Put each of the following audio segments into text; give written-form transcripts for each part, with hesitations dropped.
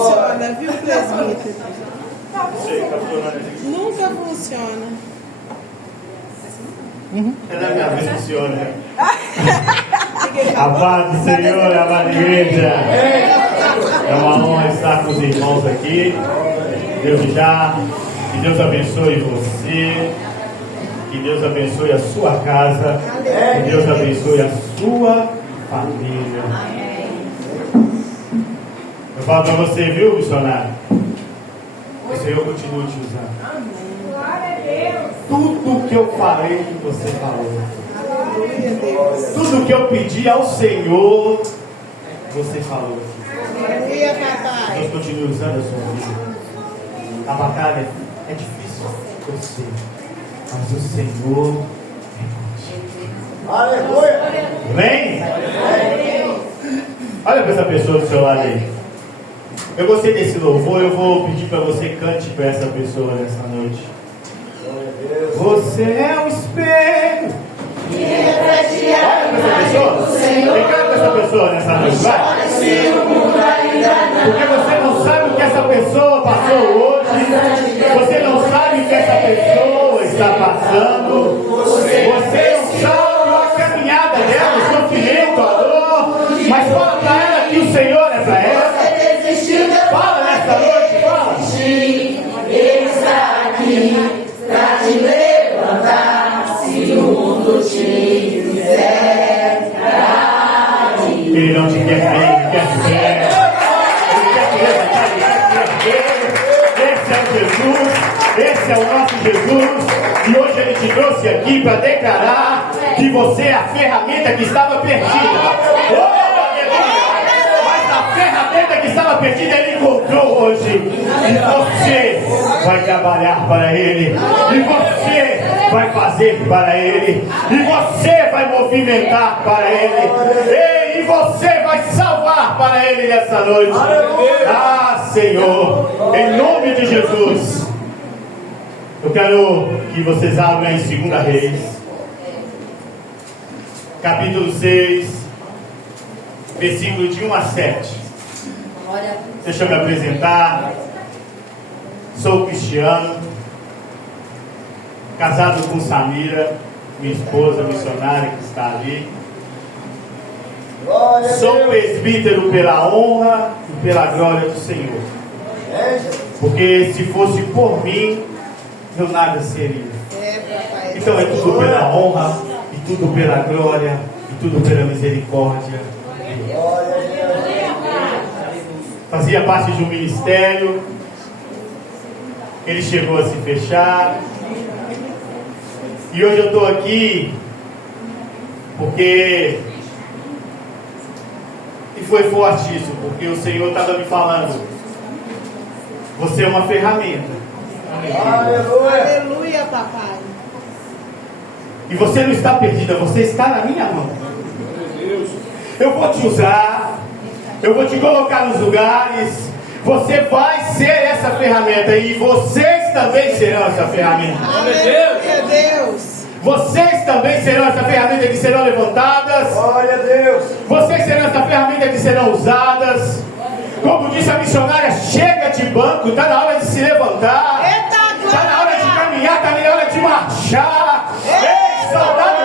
funciona, viu, presbítero? Nunca funciona. É da minha vez que funciona. A paz do Senhor, amada igreja. É uma honra estar com os irmãos aqui. Desde já, que Deus abençoe você. Que Deus abençoe a sua casa. Que Deus abençoe a sua família. Eu falo para você, viu, missionário? O Senhor continua te usando. Tudo que eu falei, você falou. Tudo que eu pedi ao Senhor, você falou. Deus continua usando a sua vida. A batalha é difícil, eu sei. Mas o Senhor é contigo. Aleluia! Vem! Olha para essa pessoa do seu lado aí. Eu gostei desse louvor, eu vou pedir para você cante para essa pessoa nessa noite. Você é o espelho. Olha para essa pessoa. Vem cá com essa pessoa nessa noite, vai. Porque você não sabe o que essa pessoa passou hoje. Você não sabe o que essa pessoa está passando. Você não sabe a caminhada dela, o sofrimento, a dor. Mas fala para ela que o Senhor é para ela. Fala nessa noite, fala. Ele está aqui para te levantar. Se o mundo te quiser cair. Ele não te quer cair, ele quer te ver. Ele quer te levantar, ele quer te ver. Esse é o Jesus, esse é o nosso Jesus. E hoje ele te trouxe aqui para declarar que você é a ferramenta que estava perdida. A ferramenta que estava perdida ele encontrou hoje. E você vai trabalhar para ele. E você vai fazer para ele. E você vai movimentar para ele. E você vai salvar para ele nessa noite. Ah, Senhor, em nome de Jesus. Eu quero que vocês abram em 2 Reis, capítulo 6, versículo de 1 a 7. Deixa eu me apresentar. Sou cristiano, casado com Samira, minha esposa missionária que está ali. Sou presbítero pela honra e pela glória do Senhor. Porque se fosse por mim, eu nada seria. Então é tudo pela honra, e tudo pela glória, e tudo pela misericórdia. Fazia parte de um ministério. Ele chegou a se fechar. E hoje eu estou aqui porque... E foi forte isso, porque o Senhor estava me falando: você é uma ferramenta. Aleluia, aleluia, papai. E você não está perdida, você está na minha mão. Eu vou te usar. Eu vou te colocar nos lugares. Você vai ser essa ferramenta. E vocês também serão essa ferramenta. Aleluia, Deus. Vocês também serão essa ferramenta que serão levantadas. Glória a Deus. Vocês serão essa ferramenta que serão usadas. Como disse a missionária, chega de banco, está na hora de se levantar. Está na hora de caminhar, está na hora de marchar. Ei, soldado,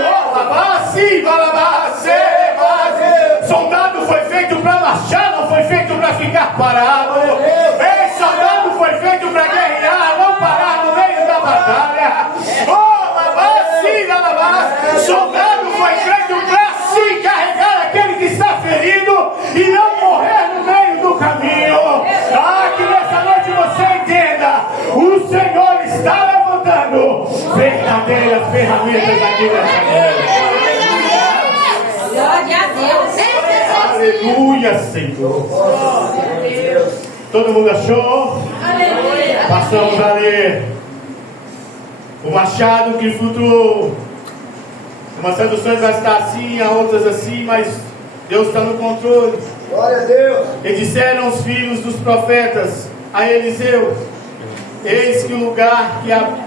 soldado foi feito para marchar, não foi feito para ficar parado. Ei, soldado foi feito para guerrear, não parar no meio da batalha. Soldado foi feito para se carregar aquele que está ferido e não morrer no meio do caminho. Ah, que nessa noite você entenda: o Senhor está levantando verdadeiras ferramentas aqui nessa noite. Glória a Deus. Aleluia, Senhor. Todo mundo achou? Aleluia. Passamos a ler o machado que flutuou. Umas traduções vai estar assim, a outras assim, mas Deus está no controle. Glória a Deus. E disseram os filhos dos profetas a Eliseu: eis que o lugar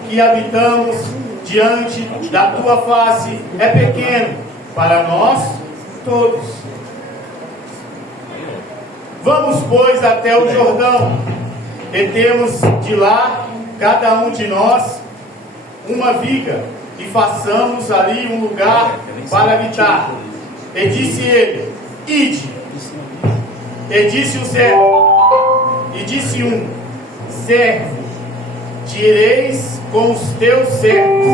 que habitamos diante da tua face é pequeno para nós todos. Vamos, pois, até o Jordão, e temos de lá, cada um de nós, uma viga, e façamos ali um lugar para habitar. E disse ele: ide. E disse o servo, e disse um: servo, te ireis com os teus servos.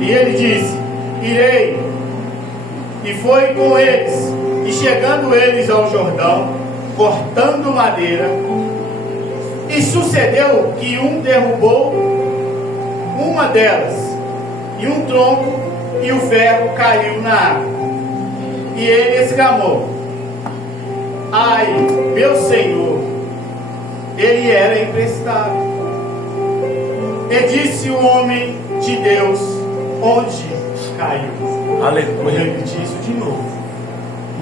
E ele disse: irei. E foi com eles. E chegando eles ao Jordão, cortando madeira, e sucedeu que um derrubou uma delas, e um tronco, e o ferro caiu na água. E ele exclamou: ai, meu Senhor, ele era emprestado. E disse o homem de Deus: onde caiu? Aleluia. Vou repetir isso de novo.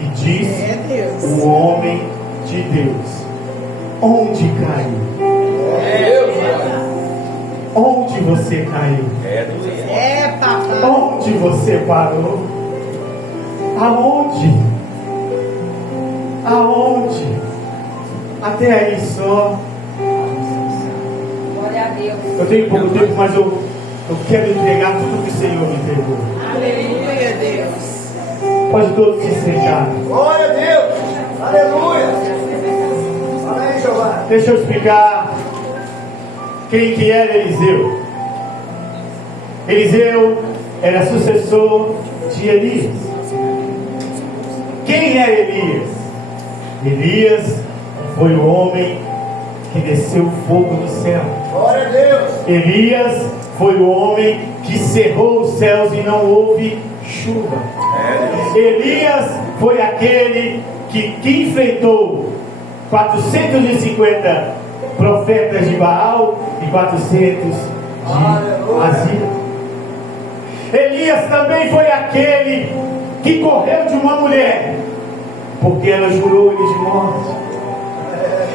E disse Deus. o homem de Deus: onde caiu? Onde você caiu? Papai. Onde você parou? Aonde? Aonde? Até aí só. Glória a Deus. Eu tenho pouco tempo, mas eu quero entregar tudo que o Senhor me entregou. Aleluia, Deus. Pode todos se sentar. Glória a Deus. Aleluia. Amém, Jeová. Deixa eu explicar quem que era Eliseu. Eliseu era sucessor de Elias. Quem é Elias? Elias foi o homem que desceu fogo do céu. Glória a Deus. Elias foi o homem que cerrou os céus e não houve chuva. Elias foi aquele que enfrentou 450 profetas de Baal e 400 de Azir. Elias também foi aquele que correu de uma mulher, porque ela jurou ele de morte.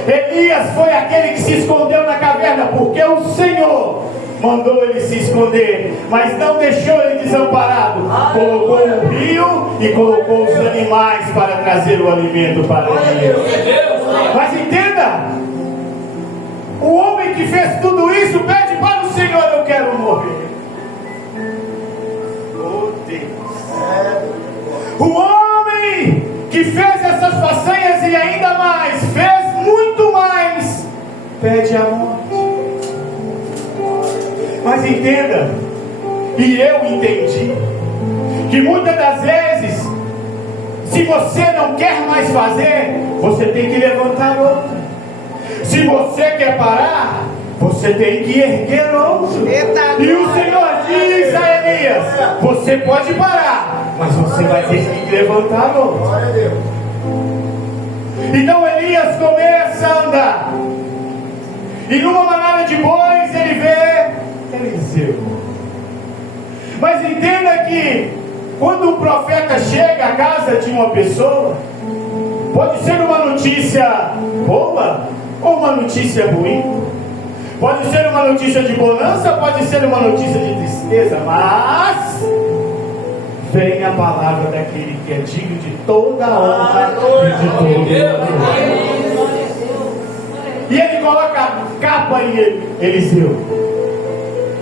Elias foi aquele que se escondeu na caverna, porque o Senhor mandou ele se esconder, mas não deixou ele desamparado. Colocou o rio e colocou os animais para trazer o alimento para ele. Mas entenda, o homem que fez tudo isso pede para o Senhor: eu quero morrer. Oh Deus. O homem que fez essas façanhas e ainda mais, fez muito mais, pede a morte. Mas entenda, e eu entendi, que muitas das vezes, se você não quer mais fazer, você tem que levantar outra. Se você quer parar, você tem que erguer outro. E o Senhor diz a Elias: você pode parar, mas você vai ter que levantar outro. Glória a Deus. Então Elias começa a andar, e numa manada de bois ele vê Eliseu. Mas entenda que quando um profeta chega à casa de uma pessoa, pode ser uma notícia boa ou uma notícia ruim, pode ser uma notícia de bonança, pode ser uma notícia de tristeza, mas vem a palavra daquele que é digno de toda a honra e de todo louvor. E ele coloca a capa em Eliseu.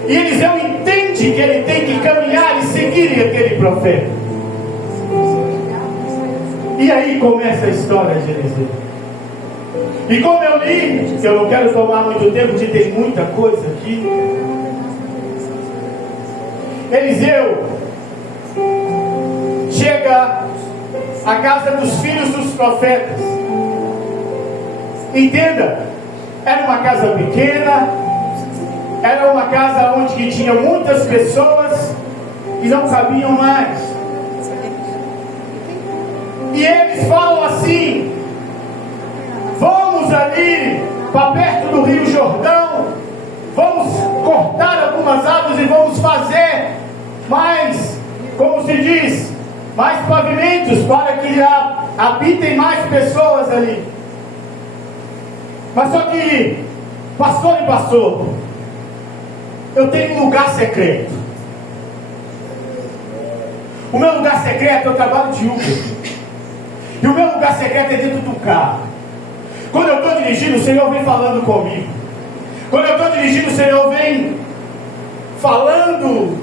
E Eliseu entende que ele tem que caminhar e seguir aquele profeta. E aí começa a história de Eliseu. E como eu li, que eu não quero tomar muito tempo, de ter muita coisa aqui. Eliseu chega à casa dos filhos dos profetas. Entenda, era uma casa pequena, era uma casa onde que tinha muitas pessoas que não cabiam mais. E eles falam assim: vamos ali para perto do Rio Jordão, vamos cortar algumas árvores e vamos fazer mais, como se diz, mais pavimentos para que habitem mais pessoas ali. Mas só que, pastor e pastor, eu tenho um lugar secreto. O meu lugar secreto, eu trabalho de Uber. E o meu lugar secreto é dentro do carro. Quando eu estou dirigindo, o Senhor vem falando comigo. Quando eu estou dirigindo, o Senhor vem falando,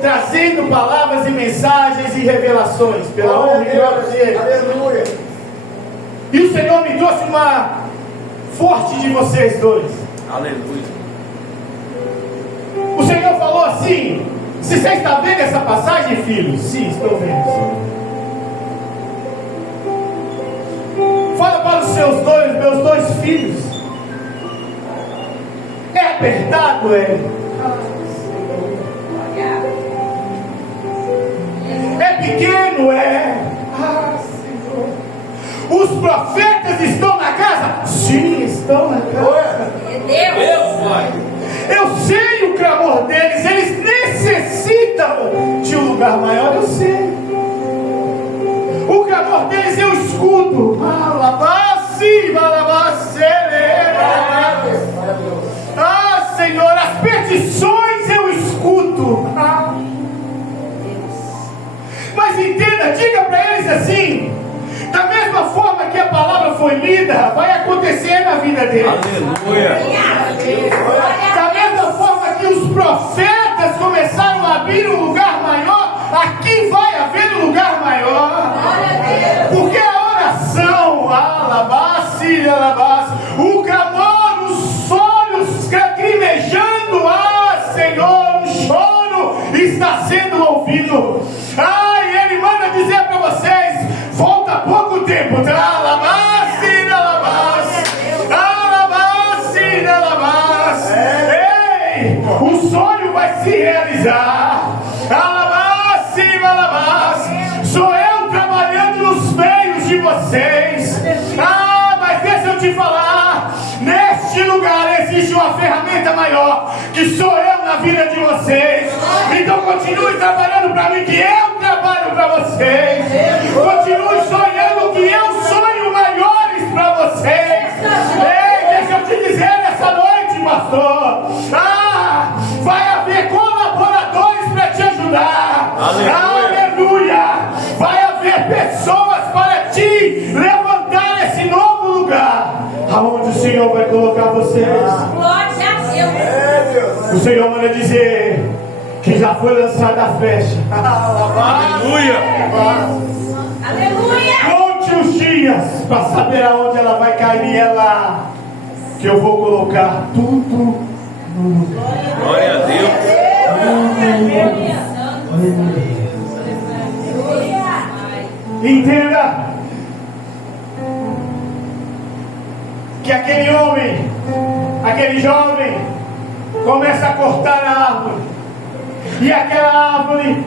trazendo palavras e mensagens e revelações pela honra e glória dele. Aleluia. E o Senhor me trouxe uma forte de vocês dois. Aleluia. O Senhor falou assim: se você está vendo essa passagem, filho? Sim, estou vendo. Fala para os meus dois filhos. É apertado, é? É pequeno, é? Ah, Senhor. Os profetas estão na casa? Sim, estão na casa. Deus, Pai. Eu sei o clamor deles, eles necessitam de um lugar maior, eu sei. O clamor deles eu escuto. Ah, Senhor, as petições eu escuto. Mas entenda, diga para eles assim: da mesma forma que a palavra foi lida, vai acontecer na vida deles. Aleluia. Da mesma forma que os profetas começaram a abrir um lugar maior, aqui vai haver um lugar maior. Porque a oração, o clamor, os olhos lacrimejando, Senhor, o choro está sendo ouvido. E Ele manda dizer para vocês: volta pouco tempo, o sonho vai se realizar. Sou eu trabalhando nos meios de vocês. Mas deixa eu te falar: neste lugar existe uma ferramenta maior, que sou eu na vida de vocês. Então continue trabalhando para mim, que eu trabalho para vocês. Continue sonhando, que eu sonho maiores para vocês. Deixa eu te dizer nessa noite, pastor: vai haver colaboradores para te ajudar. Aleluia. Vai haver pessoas para te levantar esse novo lugar, aonde o Senhor vai colocar vocês. Glória a Deus. O Senhor manda dizer que já foi lançada a flecha. Aleluia. Aleluia. Conte os dias para saber aonde ela vai cair, e é lá que eu vou colocar tudo no lugar. Glória a Deus. Entenda que aquele homem, aquele jovem, começa a cortar a árvore, e aquela árvore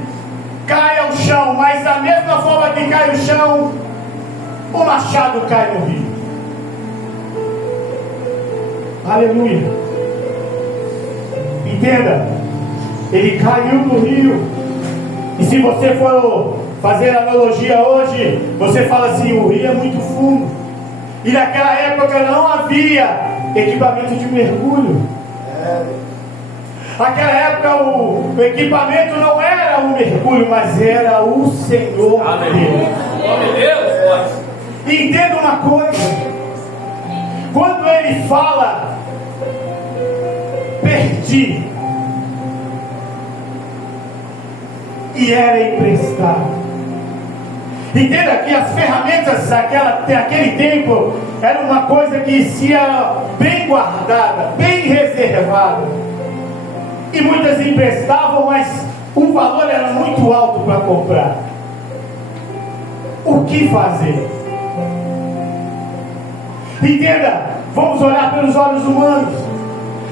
cai ao chão, mas da mesma forma que cai no chão, o machado cai no rio. Aleluia. Entenda, ele caiu no rio. E se você for fazer analogia hoje, você fala assim: o rio é muito fundo. E naquela época não havia equipamento de mergulho. Naquela época o equipamento não era o mergulho, mas era o Senhor. Aleluia. Glória a Deus, Pai. E entenda uma coisa: quando ele fala perdi, e era emprestado. Entenda que as ferramentas daquele tempo era uma coisa que ia bem guardada, bem reservada. E muitas emprestavam, mas o valor era muito alto para comprar. O que fazer? Entenda, vamos olhar pelos olhos humanos.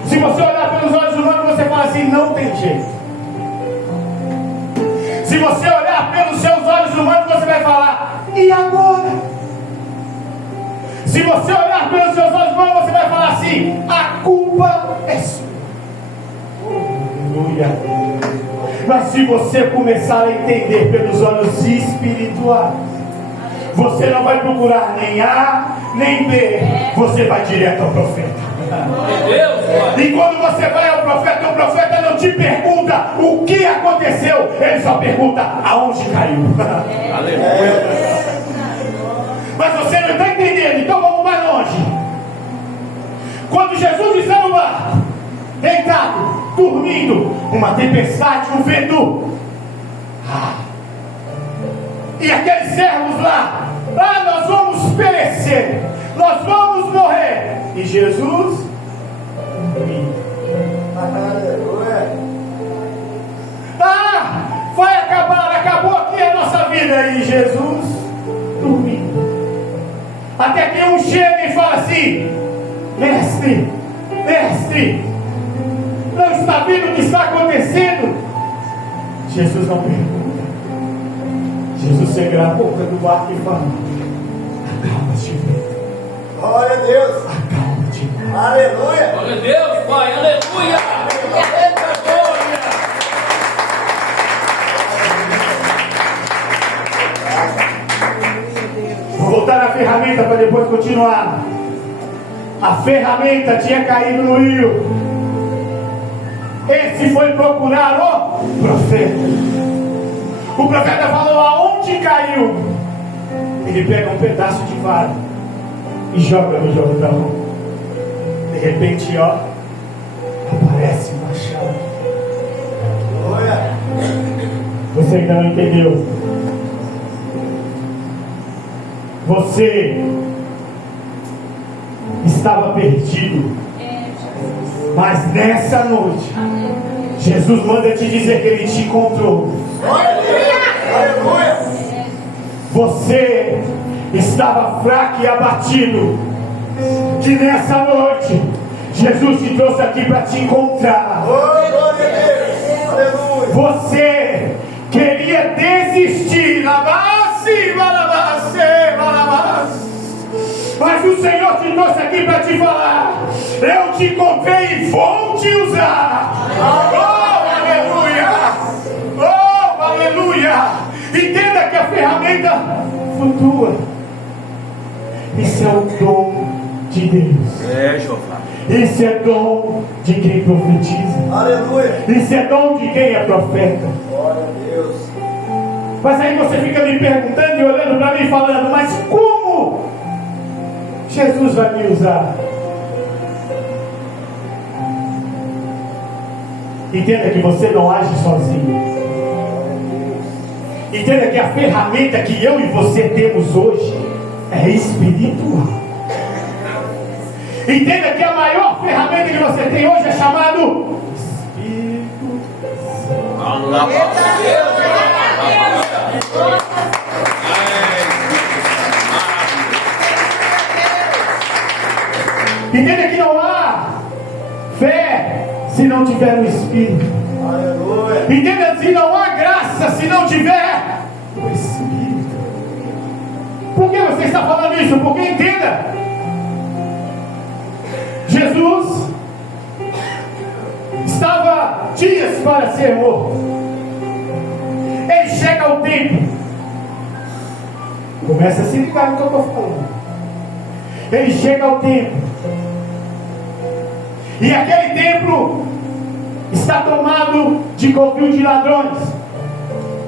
Se você olhar pelos olhos humanos, você fala assim: não tem jeito. Se você olhar pelos seus olhos humanos, você vai falar: e agora? Se você olhar pelos seus olhos humanos, você vai falar assim: a culpa é sua. Aleluia. Mas se você começar a entender pelos olhos espirituais, você não vai procurar nem A nem B, você vai direto ao profeta. E quando você vai ao profeta, o profeta não te pergunta o que aconteceu, ele só pergunta aonde caiu. Aleluia. Mas você não está entendendo, então vamos mais longe. Quando Jesus está no barco, deitado, dormindo, uma tempestade, um vento. E aqueles servos lá, nós vamos perecer, nós vamos morrer. E Jesus dormiu. Vai acabar, acabou aqui a nossa vida. E Jesus dormiu. Até que um chega e fala assim: mestre, não está vendo o que está acontecendo? Jesus não pergunta. Jesus chega na boca do barco e fala: acalma-te, vento. Glória a Deus. Acalma-te. Aleluia. Glória a Deus, Pai. Aleluia. Eita glória. Vou voltar na ferramenta para depois continuar. A ferramenta tinha caído no rio. Esse foi procurar o profeta. O profeta falou aonde caiu. Ele pega um pedaço de vara e joga no Jordão. De repente, aparece uma chave. Glória. Você ainda não entendeu? Você estava perdido, mas nessa noite Jesus manda te dizer que Ele te encontrou. Aleluia. Você estava fraco e abatido, que nessa noite Jesus te trouxe aqui para te encontrar. Oh, glória a Deus. Aleluia. Você queria desistir, mas o Senhor te trouxe aqui para te falar: eu te encontrei e vou te usar. Oh, aleluia! Oh, aleluia! Entenda que a ferramenta foi tua. Isso é o dom de Deus. Jeová. Isso é dom de quem profetiza. Aleluia. Isso é dom de quem é profeta. Glória a Deus. Mas aí você fica me perguntando e olhando para mim falando: mas como Jesus vai me usar? Entenda que você não age sozinho. Entenda que a ferramenta que eu e você temos hoje é espiritual. Entenda que a maior ferramenta que você tem hoje é chamado Espírito Santo. Entenda que não há fé se não tiver o Espírito. Aleluia. Entenda que não há graça se não tiver o Espírito. Por que você está falando isso? Porque entenda, Jesus estava dias para ser morto. Ele chega ao templo. Começa a se ligar no que eu estou falando. Ele chega ao templo. E aquele templo está tomado de covil de ladrões.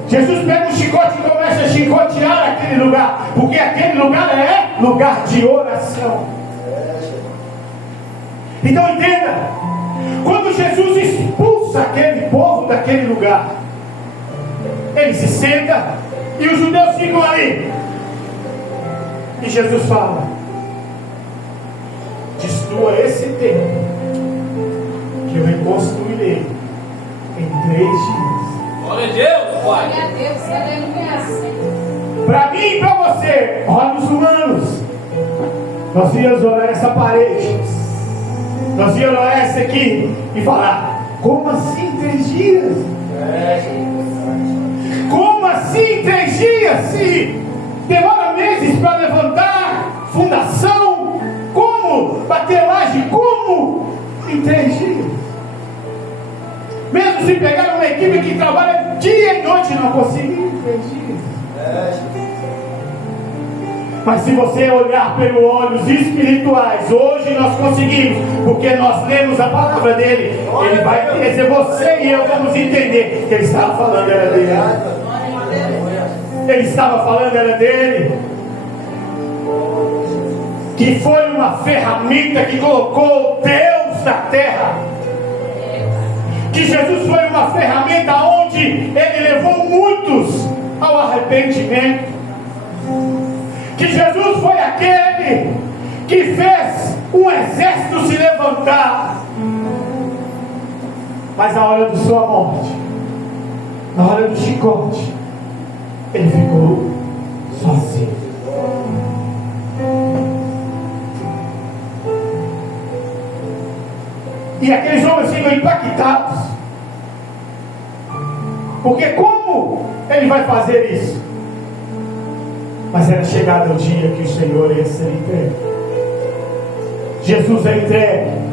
Jesus pega um chicote e começa a chicotear aquele lugar, porque aquele lugar é lugar de oração. Então entenda, quando Jesus expulsa aquele povo daquele lugar, ele se senta e os judeus ficam ali. E Jesus fala: destrua esse templo, que eu reconstruirei em 3 dias. Glória a Deus, Pai. Glória a Deus, aleluia. Para mim e para você, olhos humanos, nós íamos olhar essa parede, nós íamos olhar essa aqui e falar: como assim 3 dias? Como assim 3 dias? Se demora meses para levantar fundação, como bater laje? Como em 3 dias? Mesmo se pegar uma equipe que trabalha dia e noite, não conseguiu em 3 dias. Mas se você olhar pelos olhos espirituais, hoje nós conseguimos, porque nós lemos a palavra dele. Ele vai dizer, você e eu vamos entender que ele estava falando era dele. Ele estava falando era dele. que foi uma ferramenta que colocou Deus na terra. Que Jesus foi uma ferramenta onde Ele levou muitos ao arrependimento. Que Jesus foi aquele que fez um exército se levantar. Mas na hora de sua morte, na hora do chicote, Ele ficou sozinho. E aqueles homens ficam impactados. Porque como Ele vai fazer isso? Mas era chegado o dia que o Senhor ia ser entregue. Jesus é entregue.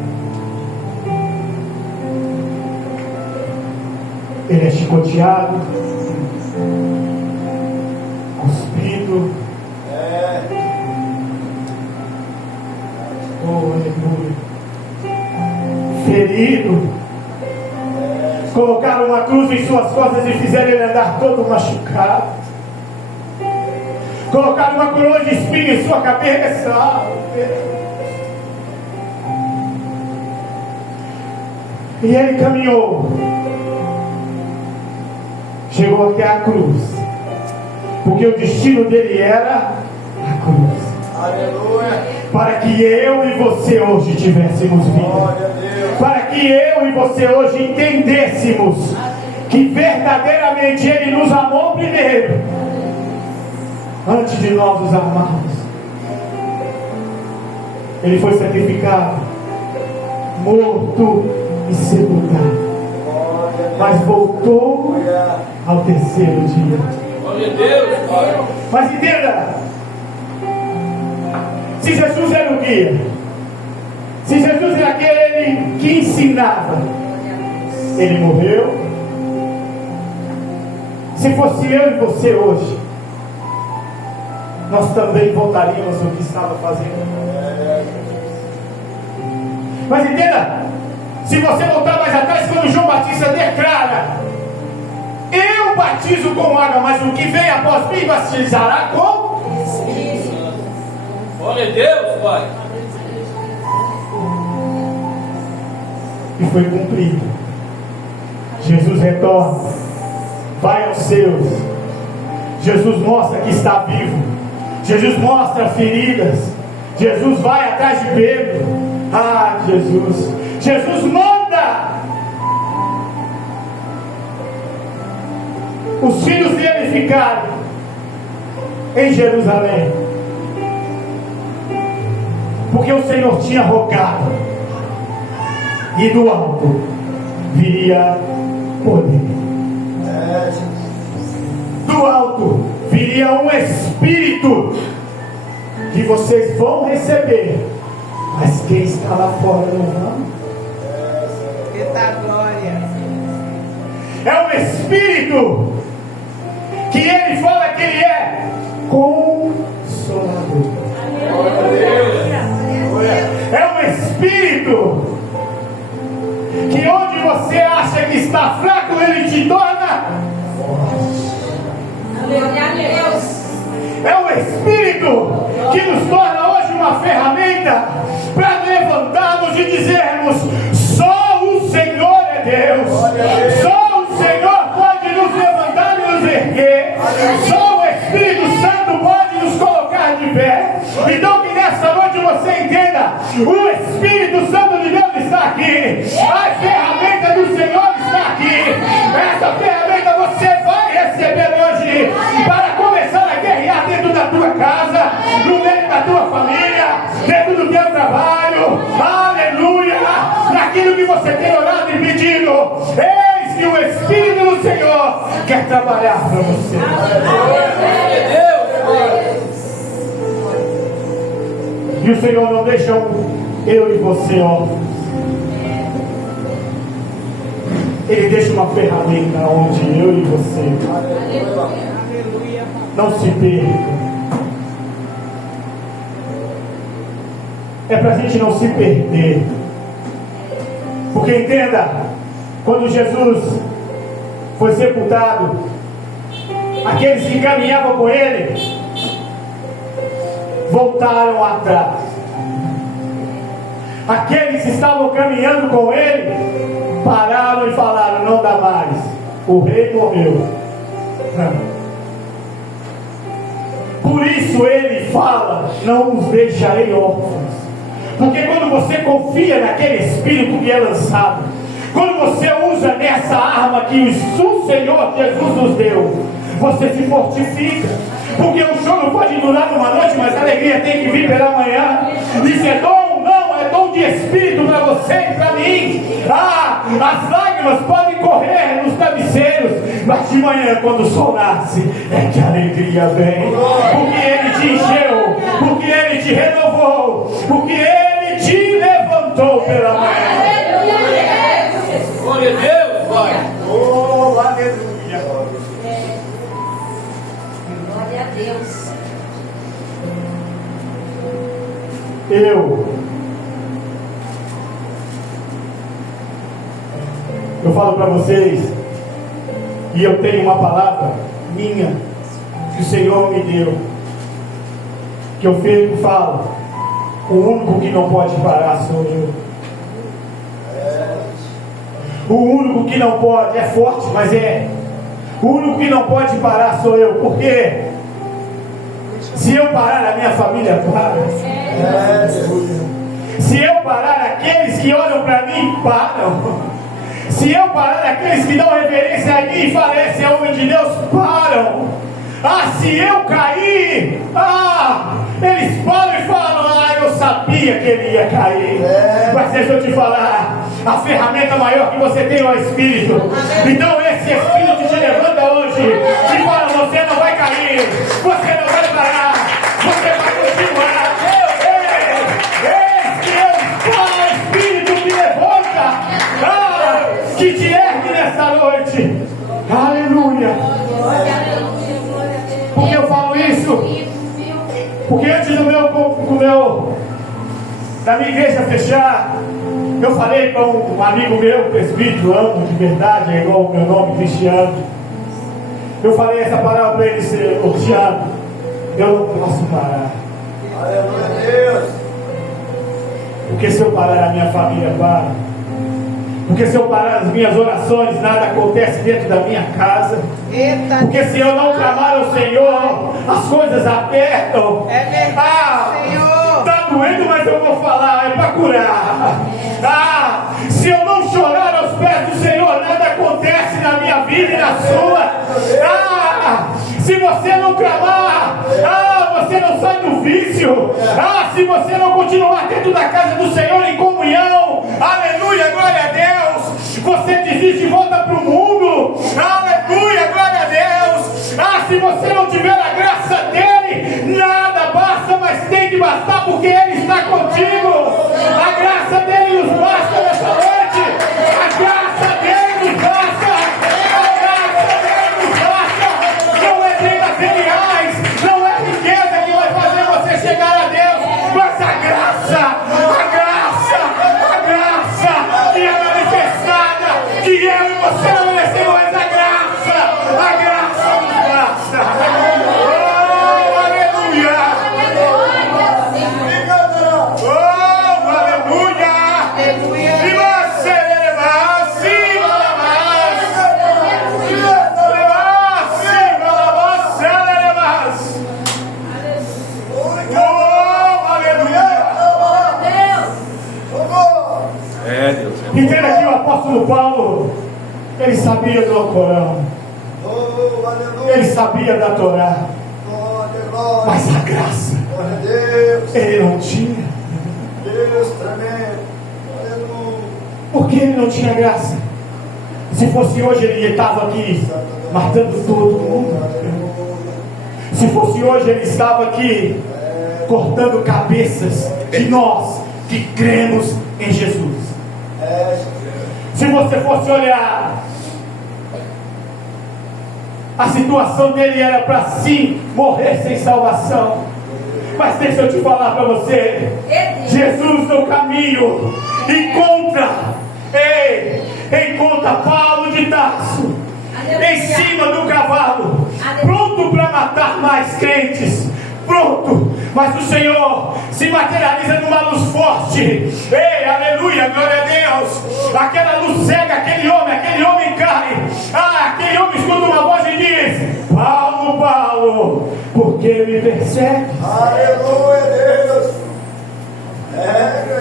Ele é chicoteado, cuspido. Oh, aleluia. Ferido. Colocaram uma cruz em suas costas e fizeram ele andar todo machucado. Colocaram uma coroa de espinho em sua cabeça. E ele caminhou. Chegou até a cruz. Porque o destino dele era a cruz. Aleluia. Para que eu e você hoje tivéssemos vida. Glória a Deus. Para que eu e você hoje entendêssemos que verdadeiramente Ele nos amou primeiro, antes de nós os amarmos. Ele foi sacrificado, morto e sepultado, mas voltou ao terceiro dia. Glória a Deus, Pai. Mas entenda, se Jesus era o guia, se Jesus era aquele que ensinava, Ele morreu. Se fosse eu e você hoje, nós também voltaríamos o que estava fazendo. Mas entenda, se você voltar mais atrás, quando João Batista declara: eu batizo com água, mas o que vem após mim batizará com Espírito. Glória a Deus, Pai. E foi cumprido. Jesus retorna, vai aos seus. Jesus mostra que está vivo. Jesus mostra feridas. Jesus vai atrás de Pedro. Ah, Jesus. Jesus manda os filhos dele ficarem em Jerusalém, porque o Senhor tinha rogado, e do alto viria poder. Do alto viria um Espírito que vocês vão receber, mas quem está lá fora não vai. Eita glória. É um Espírito que Ele fala que Ele é Consolador. É um Espírito que onde você acha que está fraco, Ele te torna forte. É um Espírito que nos torna hoje uma ferramenta para levantarmos e dizermos: só o Senhor é Deus. Só o Senhor pode nos levantar e nos erguer. Só o Espírito Santo pode nos colocar de pé. Então que nessa noite você entenda: o Espírito Santo de Deus está aqui. A ferramenta do Senhor está aqui. Essa ferramenta você vai receber hoje para começar a guerrear dentro da tua casa, no meio da tua família, dentro do teu trabalho. Aleluia! Naquilo que você tem orado e pedido. Eis que o Espírito do Senhor quer trabalhar para você. E o Senhor não deixa eu e você órfãos. Ele deixa uma ferramenta onde eu e você não se percam. É para a gente não se perder. Porque entenda, quando Jesus foi sepultado, aqueles que caminhavam com Ele voltaram atrás. Aqueles que estavam caminhando com ele pararam e falaram: não dá mais, o rei morreu. Por isso ele fala: não os deixarei órfãos. Porque quando você confia naquele Espírito que é lançado, quando você usa nessa arma que o Senhor Jesus nos deu, você se fortifica. Porque o choro pode durar numa noite, mas a alegria tem que vir pela manhã. Isso é dom? Não, é dom de Espírito para você e para mim. As lágrimas podem correr nos travesseiros, mas de manhã, quando o sol nasce, é que a alegria vem. Porque Ele te encheu, porque Ele te renovou, porque Ele te levantou pela manhã. Glória a Deus, Pai. Oh, aleluia. Glória a Deus. Eu falo para vocês, e eu tenho uma palavra minha que o Senhor me deu, que eu falo: o único que não pode parar sou eu. O único que não pode, é forte, mas é. O único que não pode parar sou eu. Por quê? Se eu parar, a minha família para. Se eu parar, aqueles que olham para mim param. Se eu parar, aqueles que dão reverência a mim e falam: esse é homem de Deus, param. Se eu cair, eles param e falam: eu sabia que ele ia cair. Mas deixa eu te falar, a ferramenta maior que você tem é o Espírito. Então esse Espírito te levanta hoje e fala: você não vai cair, você não vai parar, você vai continuar. Esse é o Espírito que levanta, que te ergue nessa noite. Aleluia. Por que eu falo isso? Porque antes da minha igreja fechar, eu falei para um amigo meu, presbítero, amo de verdade, é igual o meu nome, Cristiano. Eu falei essa palavra para ele: Cristiano, eu não posso parar. Aleluia, Deus. Porque se eu parar, a minha família para. Porque se eu parar as minhas orações, nada acontece dentro da minha casa. Porque se eu não clamar ao Senhor, as coisas apertam. É verdade, Senhor. Está doendo, mas eu vou falar, é para curar. Se eu não chorar aos pés do Senhor, nada acontece na minha vida e na sua. Se você não clamar, você não sai do vício. Se você não continuar dentro da casa do Senhor em comunhão, aleluia, glória a Deus, você desiste e volta para o mundo. Aleluia, glória a Deus. Se você não tiver a graça dele, nada basta, mas tem que bastar, porque ele está contigo. A graça dele nos basta nessa noite. A graça dele nos basta. A graça dele nos basta. Não é bem materiais, não é riqueza que vai fazer você chegar a Deus, mas a graça que é manifestada, que eu e você não merecemos, mas a graça nos basta. Oh, aleluia! Oh, aleluia! E você Entenda aqui, o apóstolo Paulo, ele sabia do Alcorão, ele sabia da Torá, mas a graça ele não tinha. Por que ele não tinha graça? Se fosse hoje, ele estava aqui matando todo mundo. Se fosse hoje, ele estava aqui cortando cabeças de nós que cremos em Jesus. Se você fosse olhar, a situação dele era para sim morrer sem salvação. Mas deixa eu te falar para você, Jesus no caminho encontra Paulo de Tarso em cima do cavalo, pronto para matar mais crentes, pronto, mas o Senhor se materializa numa luz forte. Ei, aleluia, glória a Deus. Aquela luz cega aquele homem cai. Aquele homem escuta uma voz e diz: Paulo, Paulo, por que me persegue? Aleluia, Deus.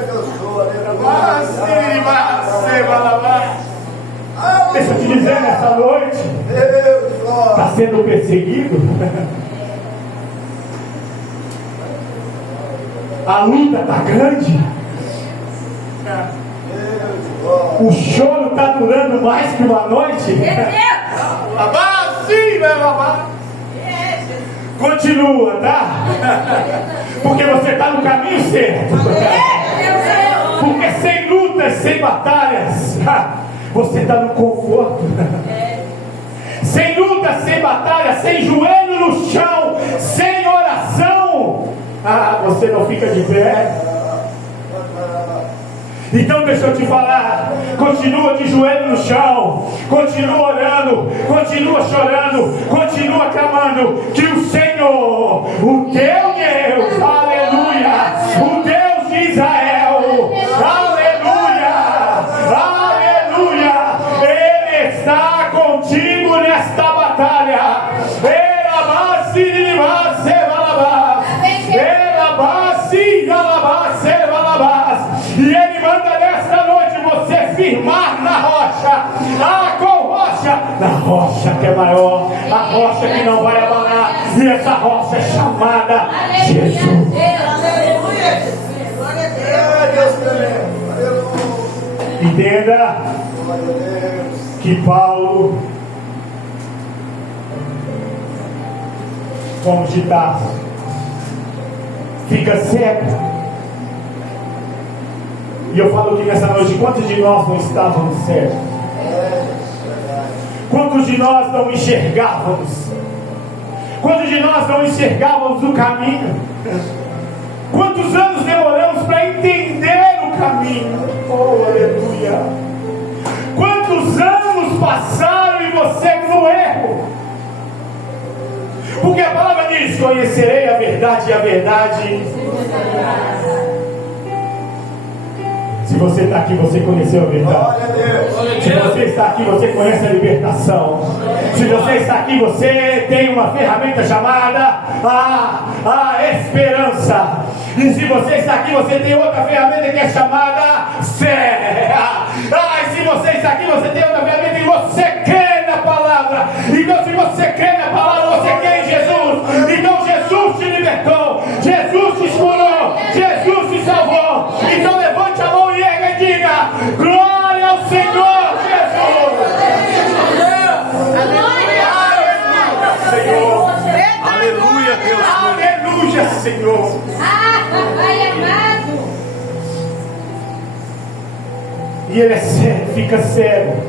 Eu sou, aleluia. Deixa eu te dizer nessa noite, está sendo perseguido. A luta está grande. O choro está durando mais que uma noite. Continua, tá? Porque você está no caminho certo. Porque sem lutas, sem batalhas, você está no conforto. Sem luta, sem batalha, sem joelho no chão, sem oração, você não fica de pé. Então deixa eu te falar, continua de joelho no chão, continua orando, continua chorando, continua clamando, que o Senhor, o teu Deus, aleluia, o Deus de Israel, aleluia, aleluia, Ele está contigo nesta batalha. E Ele manda nesta noite você firmar na rocha. Qual rocha? Na rocha que é maior, a rocha que não vai abalar. E essa rocha é chamada Jesus. Entenda que Paulo, como de Tarso, fica cego. E eu falo aqui nessa noite, quantos de nós não estávamos cegos? Quantos de nós não enxergávamos? Quantos de nós não enxergávamos o caminho? Quantos anos demoramos para entender o caminho? Oh, aleluia! Quantos anos passaram e você no erro? Porque a palavra diz: conhecerei a verdade e a verdade. Se você está aqui, você conheceu a verdade. Se você está aqui, você conhece a libertação. Se você está aqui, você tem uma ferramenta chamada a esperança. E se você está aqui, você tem outra ferramenta que é chamada fé. E se você está aqui, você tem outra ferramenta e você crê na palavra. Então se você crê na palavra, você crê em Jesus. Então Jesus te libertou, Jesus te curou, Jesus te salvou. Então levante a mão e erga e diga: glória ao Senhor Jesus. Senhor, Aleluia, Deus. aleluia, Senhor. E ele é cego, fica cego.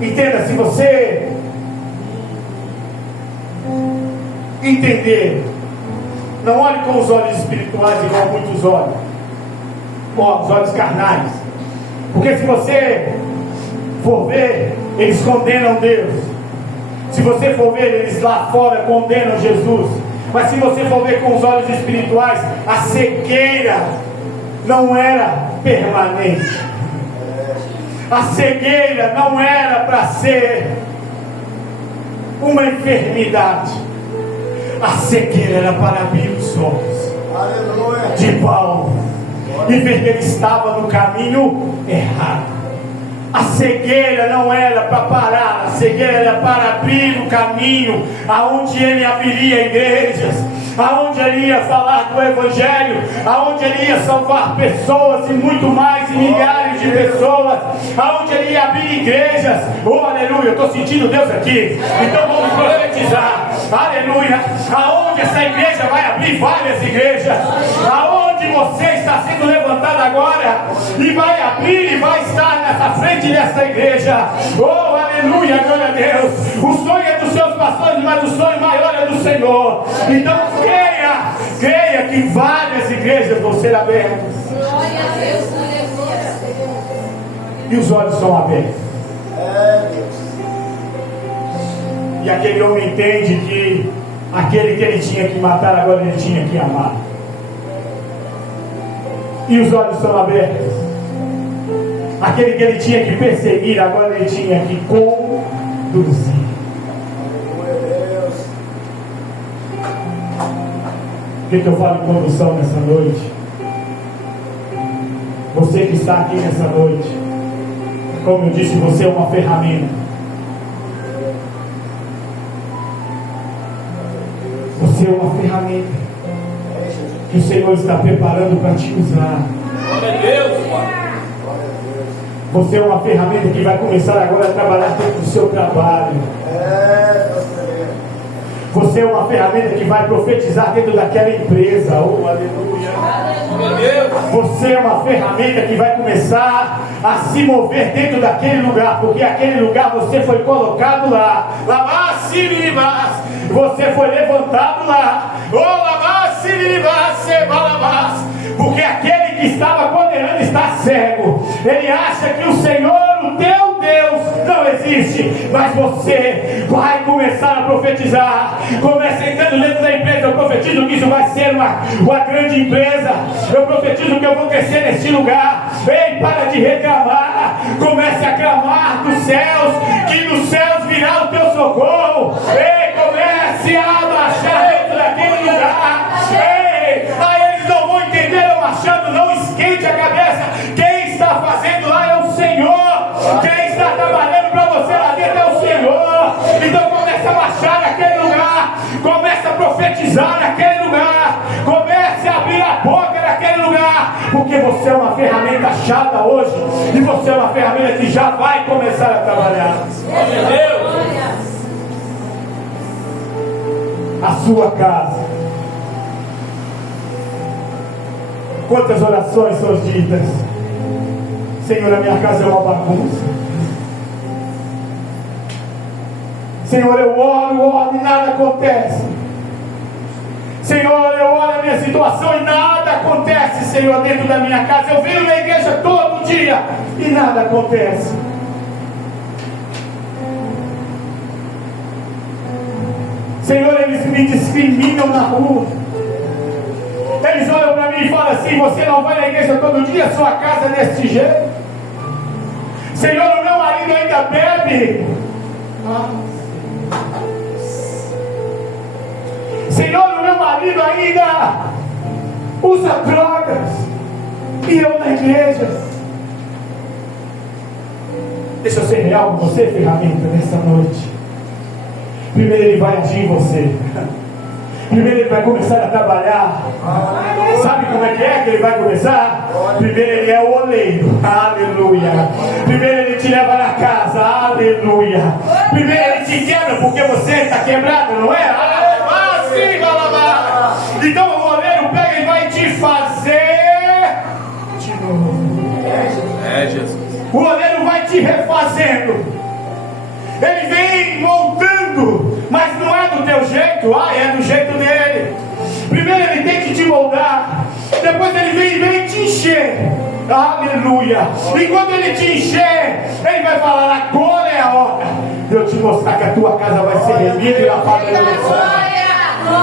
Entenda, se você entender, não olhe com os olhos espirituais igual muitos olham, com os olhos carnais. Porque se você for ver, eles condenam Deus. Se você for ver, eles lá fora condenam Jesus. Mas se você for ver com os olhos espirituais, a cegueira não era permanente. A cegueira não era para ser uma enfermidade. A cegueira era para abrir os olhos de Paulo e ver que ele estava no caminho errado. A cegueira não era para parar, a cegueira era para abrir o caminho aonde ele abriria igrejas, aonde ele ia falar do Evangelho, aonde ele ia salvar pessoas e muito mais, e milhares de pessoas, aonde ele ia abrir igrejas. Oh, aleluia, eu estou sentindo Deus aqui. Então vamos profetizar, aleluia, aonde essa igreja vai abrir várias igrejas, aonde você está sendo levantado agora e vai abrir e vai estar nessa frente dessa igreja. Oh, aleluia, glória a Deus. O sonho é dos seus pastores, mas o sonho maior é do Senhor. Então creia que várias igrejas vão ser abertas. Glória a Deus, aleluia. E os olhos são abertos. E aquele homem entende que aquele que ele tinha que matar, agora ele tinha que amar. E os olhos são abertos. Aquele que ele tinha que perseguir, agora ele tinha que conduzir. Por que eu falo em condução nessa noite? Você que está aqui nessa noite, como eu disse, você é uma ferramenta. Você é uma ferramenta que o Senhor está preparando para te usar. Glória a Deus, Pai. Você é uma ferramenta que vai começar agora a trabalhar dentro do seu trabalho. Você é uma ferramenta que vai profetizar dentro daquela empresa. Oh, aleluia. Você é uma ferramenta que vai começar a se mover dentro daquele lugar, porque aquele lugar você foi colocado lá. Você foi levantado lá. Porque aquele que estava condenando está cego. Ele acha que o Senhor, o teu Deus, não existe. Mas você vai começar a profetizar. Começa entrando dentro da empresa. Eu profetizo que isso vai ser uma grande empresa. Eu profetizo que eu vou crescer nesse lugar. Ei, para de reclamar. Comece a clamar dos céus, que dos céus virá o teu socorro. Ei, comece a abaixar dentro daquele lugar. Ei, aí eles não vão entender eu achando. Não esquente a cabeça. Quem está fazendo lá é o Senhor. Quem está trabalhando para você lá dentro é o Senhor. Então comece a baixar naquele lugar. Comece a profetizar naquele lugar. Comece a abrir a boca naquele lugar. Porque você é uma ferramenta achada hoje. E você é uma ferramenta que já vai começar a trabalhar. Glória a Deus. A sua casa. Quantas orações são ditas? Senhor, a minha casa é uma bagunça. Senhor, eu oro e nada acontece. Senhor, eu olho a minha situação e nada acontece, Senhor, dentro da minha casa. Eu venho na igreja todo dia e nada acontece. Senhor, eles me discriminam na rua. Eles olham para mim e falam assim: você não vai na igreja todo dia, sua casa é desse jeito. Senhor, o meu marido ainda bebe. Senhor, o meu marido ainda usa drogas. E eu na igreja. Deixa eu ser real com você, ferramenta, nessa noite. Primeiro ele vai agir em você. Primeiro ele vai começar a trabalhar. Sabe como é que ele vai começar? Primeiro ele é o oleiro. Aleluia. Primeiro ele te leva na casa. Aleluia. Primeiro ele te quebra porque você está quebrado, não é? Então o oleiro pega e vai te fazer de novo. Jesus. O oleiro vai te refazendo. Ele vem moldando, mas não é do teu jeito, é do jeito dele. Primeiro ele tem que te moldar, depois ele vem te encher. Aleluia. E quando ele te encher, ele vai falar: agora é a hora de eu te mostrar que a tua casa vai ser remida e lavada na minha.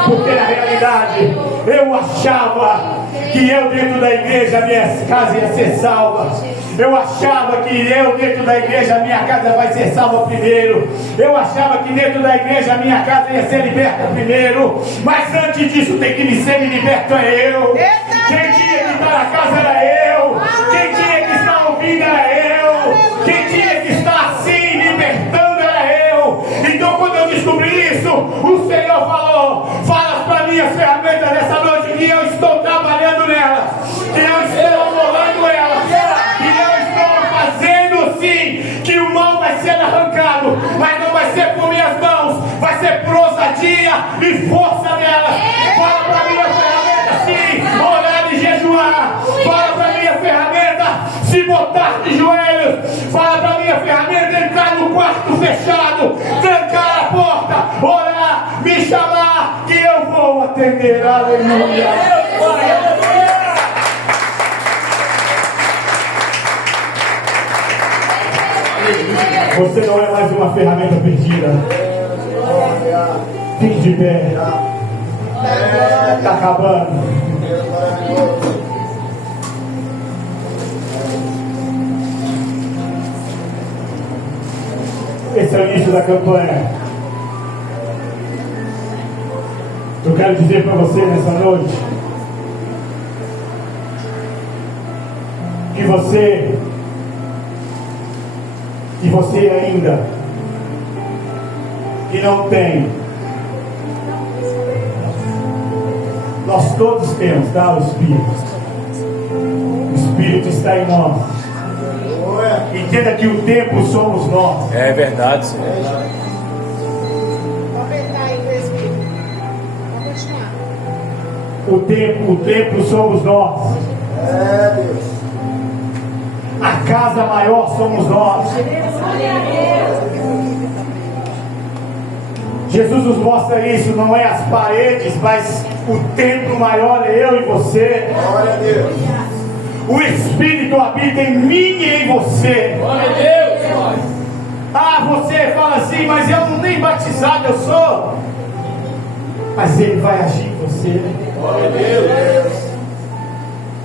Porque na realidade eu achava que eu dentro da igreja a minha casa ia ser salva. Eu achava que eu dentro da igreja a minha casa vai ser salva primeiro. Eu achava que dentro da igreja a minha casa ia ser liberta primeiro. Mas antes disso tem que me ser liberto é eu. Quem tinha que estar na casa era eu. Quem tinha que estar ouvindo era eu. Quem tinha que estar assim libertando era eu. Então quando eu descobri isso, o Senhor falou: fala para minhas ferramentas nessa noite que eu estou trabalhando nelas, que eu estou amolando elas, que eu estou fazendo sim, que o mal vai ser arrancado, mas não vai ser por minhas mãos, vai ser por ousadia e força nelas. Fala para minha ferramenta sim, orar e jejuar. Fala para minha ferramenta se botar de joelhos. Fala para minha ferramenta entrar no quarto fechado, trancar a porta, orar, me chamar, que eu vou atender. Aleluia. Você não é mais uma ferramenta perdida. Fique de pé. Está acabando. Esse é o início da campanha. Eu quero dizer para você nessa noite que você ainda que não tem, nós todos temos, tá? O Espírito está em nós. Entenda que o templo somos nós. É verdade, Senhor. Vamos aumentar aí o Espírito. Vamos continuar. O templo somos nós. É, Deus. A casa maior somos nós. Jesus nos mostra isso, não é as paredes, mas o templo maior é eu e você. Glória a Deus. O Espírito habita em mim e em você. Glória a Deus, Pai. Ah, você fala assim, mas eu não nem batizado eu sou. Mas Ele vai agir em você. Glória a Deus.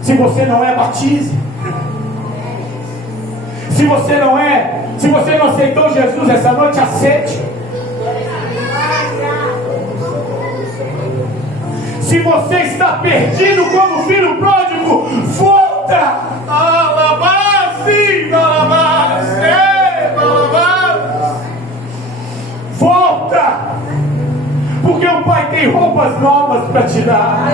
Se você não é, batize. Se você não aceitou Jesus essa noite, aceite. Se você está perdido como filho pródigo, volta. Volta. Porque o Pai tem roupas novas para te dar.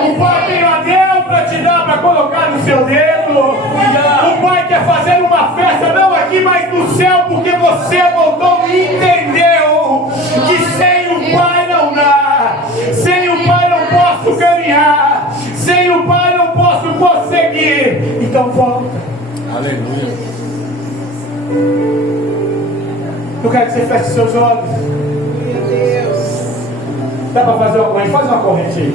O Pai tem anel para te dar, para colocar no seu dedo. O Pai quer fazer uma festa, não aqui, mas no céu, porque você voltou e entendeu que sem o Pai não dá. Sem o Pai não posso caminhar. Sem o Pai não posso prosseguir. Então volta. Aleluia. Eu quero que você feche seus olhos. Meu Deus. Dá para fazer uma corrente? Faz uma corrente aí.